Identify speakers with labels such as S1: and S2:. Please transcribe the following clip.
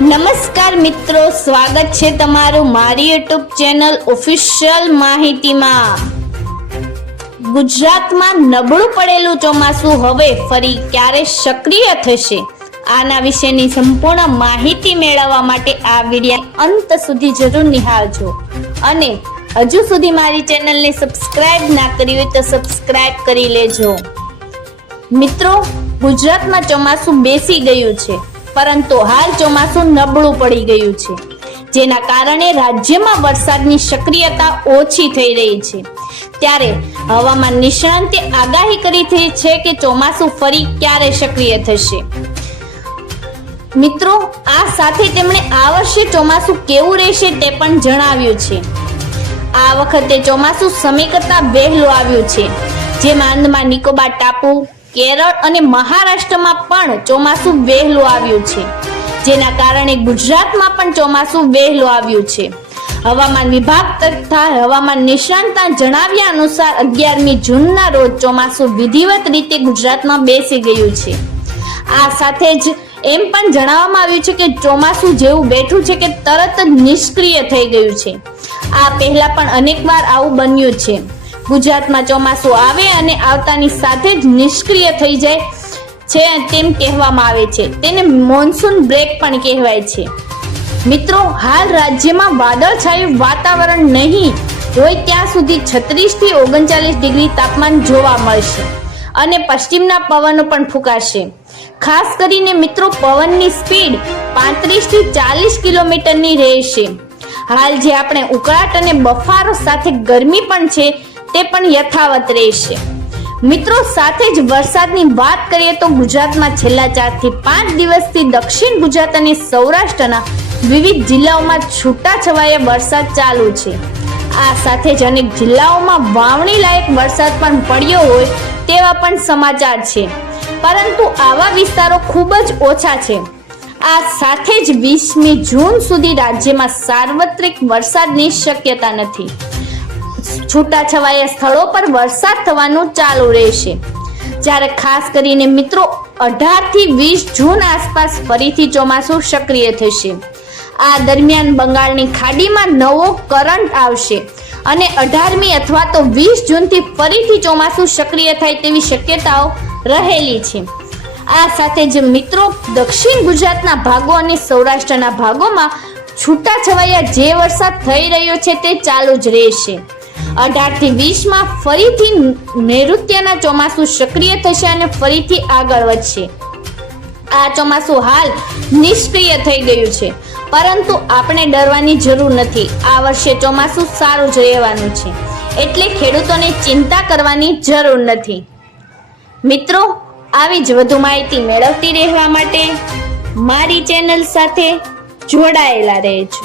S1: નમસ્કાર મિત્રો, સ્વાગત છે તમારું મારી યુટ્યુબ ચેનલ ઓફિશિયલ માહિતીમાં. ગુજરાતમાં નબળું પડેલું ચોમાસું હવે ફરી ક્યારે સક્રિય થશે? આના વિશેની સંપૂર્ણ માહિતી મેળવવા માટે આ વીડિયો અંત સુધી જરૂર નિહાળજો. અને હજુ સુધી મારી ચેનલને સબસ્ક્રાઇબ ના કરી હોય તો સબસ્ક્રાઇબ કરી લેજો. મિત્રો, ગુજરાતમાં ચોમાસું બેસી ગયું છે. પરંતુ હાલ ચોમાસું નબળું પડી ગયું છે. જેના કારણે રાજ્યમાં વરસાદની સક્રિયતા ઓછી થઈ રહી છે. ત્યારે હવામાન નિષ્ણાંતે આગાહી કરી થઈ છે કે ચોમાસું ફરી ક્યારે સક્રિય થશે. મિત્રો, આ સાથે તેમણે આ વર્ષે ચોમાસું કેવું રહેશે તે પણ જણાવ્યું છે. આ વખતે ચોમાસું સમય કરતા વહેલું આવ્યું છે. જેમાં અંદમાન નિકોબાર ટાપુ કેરળ અને મહારાષ્ટ્રમાં પણ ચોમાસું વહેલું આવ્યું છે. જેના કારણે ગુજરાતમાં પણ ચોમાસું વહેલું આવ્યું છે. હવામાન વિભાગ તથા હવામાન નિષ્ણાતના જણાવ્યા અનુસાર અગિયારમી જૂનના રોજ ચોમાસું વિધિવત રીતે ગુજરાતમાં બેસી ગયું છે. આ સાથે જ એમ પણ જણાવવામાં આવ્યું છે કે ચોમાસું જેવું બેઠું છે કે તરત જ નિષ્ક્રિય થઈ ગયું છે. આ પહેલા પણ અનેકવાર આવું બન્યું છે. ગુજરાતમાં ચોમાસું આવે અને આવતાની સાથે જ નિષ્ક્રિય થઈ જાય છે તેમ કહેવામાં આવે છે. તેને મોન્સૂન બ્રેક પણ કહેવાય છે. મિત્રો, હાલ રાજ્યમાં વાદળછાયું વાતાવરણ નહીં હોય ત્યાં સુધી છત્રીસથી ઓગણચાલીસ ડિગ્રી તાપમાન જોવા મળશે અને પશ્ચિમના પવનો પણ ફૂંકાશે. ખાસ કરીને મિત્રો, પવનની સ્પીડ પાંત્રીસથી ચાલીસ કિલોમીટરની રહેશે. હાલ જે આપણે ઉકળાટ અને બફારો સાથે ગરમી પણ છે તે પણ યથાવત રહેશે. મિત્રો, સાથે જ વરસાદની વાત કરીએ તો ગુજરાતમાં છેલ્લા ચારથી પાંચ દિવસથી દક્ષિણ ગુજરાત અને સૌરાષ્ટ્રના વિવિધ જિલ્લાઓમાં છૂટાછવાયા વરસાદ ચાલુ છે. આ સાથે જ અનેક જિલ્લાઓમાં વાવણી લાયક વરસાદ પણ પડ્યો હોય તેવા પણ સમાચાર છે. પરંતુ આવા વિસ્તારો ખૂબ જ ઓછા છે. આ સાથે જ વીસમી જૂન સુધી રાજ્યમાં સાર્વત્રિક વરસાદની શક્યતા નથી. છૂટાછવાયા સ્થળો પર વરસાદ થવાનું ચાલુ રહેશે. જ્યારે ખાસ કરીને મિત્રો, અઢારથી વીસ જૂન આસપાસ ફરીથી ચોમાસું સક્રિય થશે. આ દરમિયાન બંગાળની ખાડીમાં નવો કરંટ આવશે અને અઢારમી અથવા તો વીસ જૂનથી ફરીથી ચોમાસું સક્રિય થાય તેવી શક્યતાઓ રહેલી છે. આ સાથે જે મિત્રો, દક્ષિણ ગુજરાતના ભાગો અને સૌરાષ્ટ્રના ભાગોમાં છૂટાછવાયા જે વરસાદ થઈ રહ્યો છે તે ચાલુ જ રહેશે. અઢારથી વીસમાં ફરીથી નૈઋત્યના ચોમાસું સક્રિય થશે અને ફરીથી આગળ વધશે. આ ચોમાસું હાલ નિષ્ક્રિય થઈ ગયું છે, પરંતુ આપણે ડરવાની જરૂર નથી. આ વર્ષે ચોમાસું સારું જ રહેવાનું છે, એટલે ખેડૂતોને ચિંતા કરવાની જરૂર નથી. મિત્રો, આવી જ વધુ માહિતી મેળવતી રહેવા માટે મારી ચેનલ સાથે જોડાયેલા રહેજો.